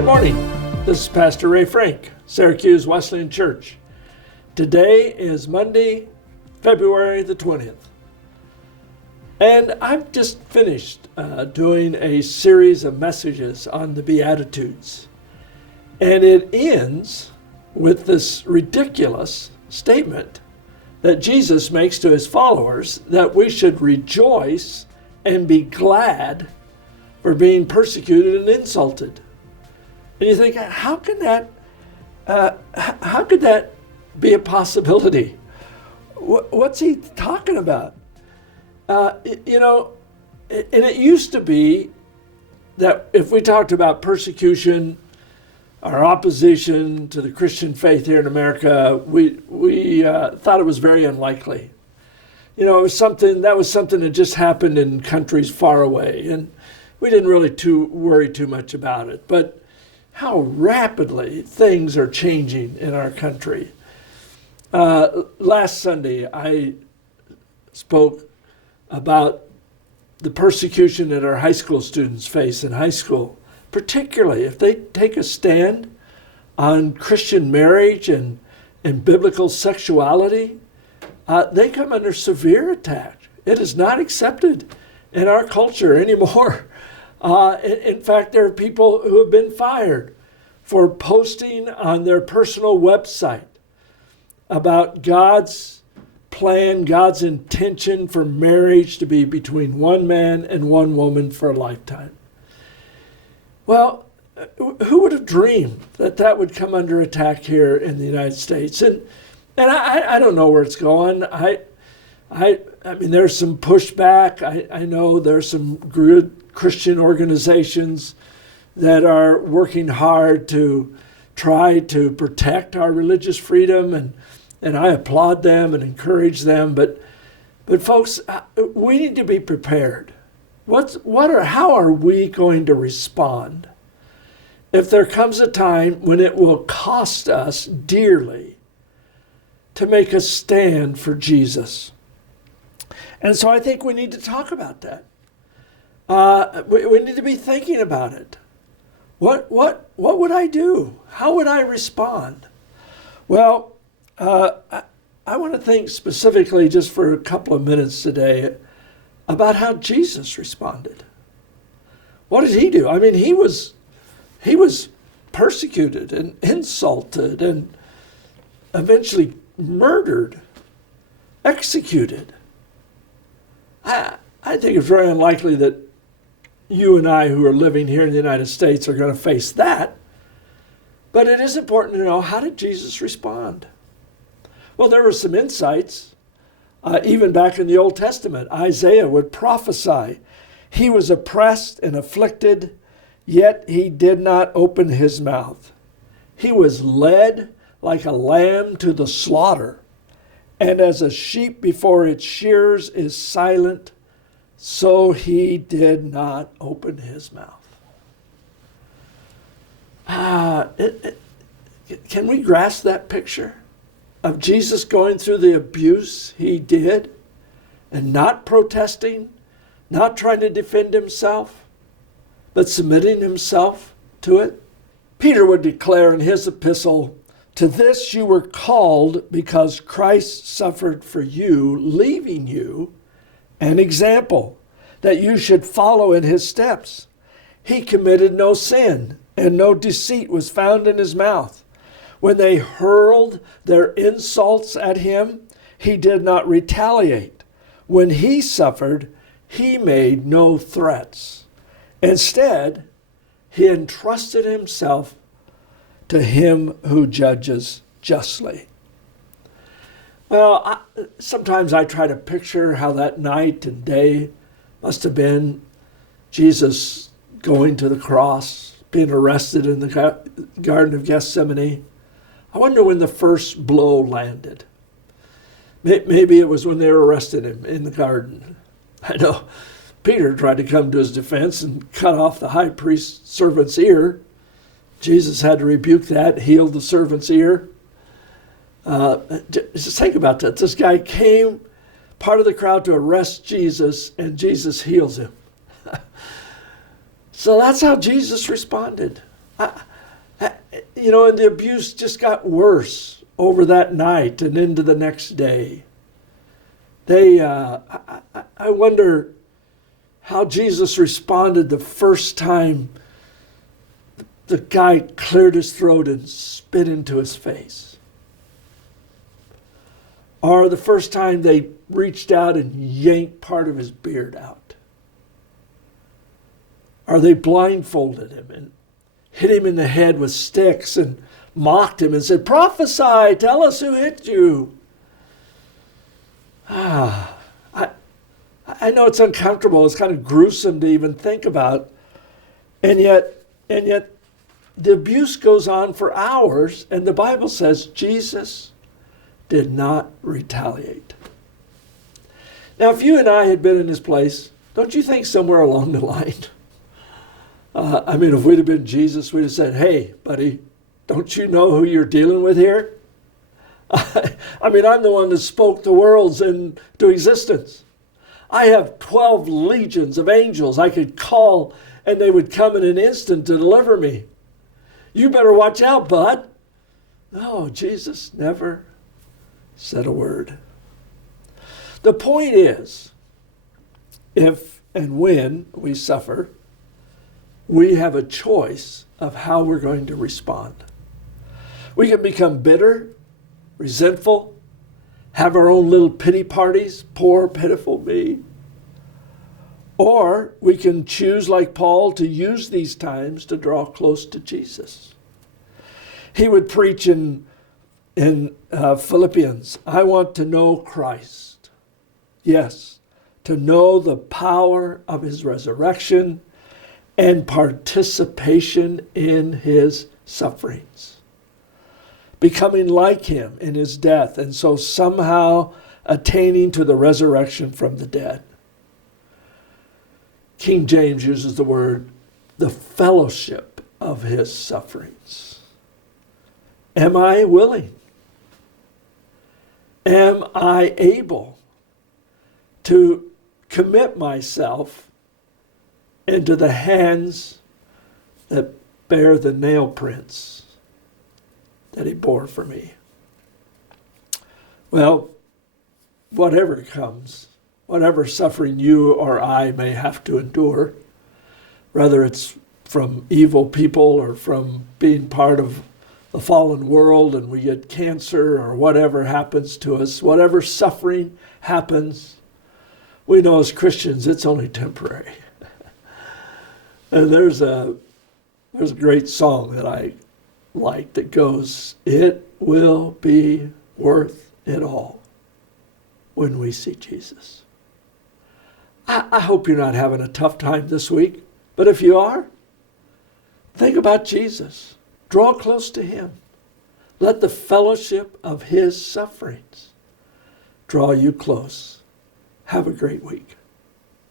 Good morning. This is Pastor Ray Frank, Syracuse Wesleyan Church. Today is Monday, February the 20th. And I've just finished doing a series of messages on the Beatitudes. And it ends with this ridiculous statement that Jesus makes to his followers that we should rejoice and be glad for being persecuted and insulted. And you think, how could that be a possibility? What's he talking about? And it used to be that if we talked about persecution, our opposition to the Christian faith here in America, we thought it was very unlikely. It was something that just happened in countries far away, and we didn't really worry too much about it. But how rapidly things are changing in our country. Last Sunday, I spoke about the persecution that our high school students face in high school, particularly if they take a stand on Christian marriage and biblical sexuality. They come under severe attack. It is not accepted in our culture anymore. In fact, there are people who have been fired for posting on their personal website about God's plan, God's intention for marriage to be between one man and one woman for a lifetime. Well, who would have dreamed that would come under attack here in the United States? And I don't know where it's going. I mean, there's some pushback. I know there's some good Christian organizations that are working hard to try to protect our religious freedom, and I applaud them and encourage them. But folks, we need to be prepared. How are we going to respond if there comes a time when it will cost us dearly to make a stand for Jesus? And so I think we need to talk about that. We need to be thinking about it. What would I do? How would I respond? Well, I want to think specifically just for a couple of minutes today about how Jesus responded. What did he do? I mean, he was persecuted and insulted and eventually murdered, executed. I think it's very unlikely that you and I who are living here in the United States are going to face that. But it is important to know, how did Jesus respond? Well, there were some insights. Even back in the Old Testament, Isaiah would prophesy. He was oppressed and afflicted, yet he did not open his mouth. He was led like a lamb to the slaughter, and as a sheep before its shearers is silent, so he did not open his mouth. Can we grasp that picture of Jesus going through the abuse he did and not protesting, not trying to defend himself, but submitting himself to it? Peter would declare in his epistle, "To this you were called because Christ suffered for you, leaving you an example, that you should follow in his steps. He committed no sin, and no deceit was found in his mouth. When they hurled their insults at him, he did not retaliate. When he suffered, he made no threats. Instead, he entrusted himself to him who judges justly." Well, sometimes I try to picture how that night and day must have been. Jesus going to the cross, being arrested in the Garden of Gethsemane. I wonder when the first blow landed. Maybe it was when they arrested him in the garden. I know Peter tried to come to his defense and cut off the high priest's servant's ear. Jesus had to rebuke that, healed the servant's ear. Just think about that. This guy came, part of the crowd, to arrest Jesus, and Jesus heals him. So that's how Jesus responded. And the abuse just got worse over that night and into the next day. I wonder how Jesus responded the first time the guy cleared his throat and spit into his face. Or the first time they reached out and yanked part of his beard out. Or they blindfolded him and hit him in the head with sticks and mocked him and said, "Prophesy, tell us who hit you." I know it's uncomfortable. It's kind of gruesome to even think about. And yet the abuse goes on for hours, and the Bible says Jesus did not retaliate. Now, if you and I had been in this place, don't you think somewhere along the line, if we'd have been Jesus, we'd have said, "Hey, buddy, don't you know who you're dealing with here? I'm the one that spoke the worlds into existence. I have 12 legions of angels I could call, and they would come in an instant to deliver me. You better watch out, bud." No, Jesus never said a word. The point is, if and when we suffer, we have a choice of how we're going to respond. We can become bitter, resentful, have our own little pity parties, poor, pitiful me. Or we can choose, like Paul, to use these times to draw close to Jesus. He would preach in Philippians, "I want to know Christ." Yes, to know the power of his resurrection and participation in his sufferings. Becoming like him in his death, and so somehow attaining to the resurrection from the dead. King James uses the word, the fellowship of his sufferings. Am I willing? Am I able to commit myself into the hands that bear the nail prints that he bore for me? Well, whatever comes, whatever suffering you or I may have to endure, whether it's from evil people or from being part of the fallen world and we get cancer or whatever happens to us, whatever suffering happens, we know as Christians it's only temporary. And there's a great song that I like that goes, "It will be worth it all when we see Jesus." I hope you're not having a tough time this week, but if you are, think about Jesus. Draw close to him. Let the fellowship of his sufferings draw you close. Have a great week.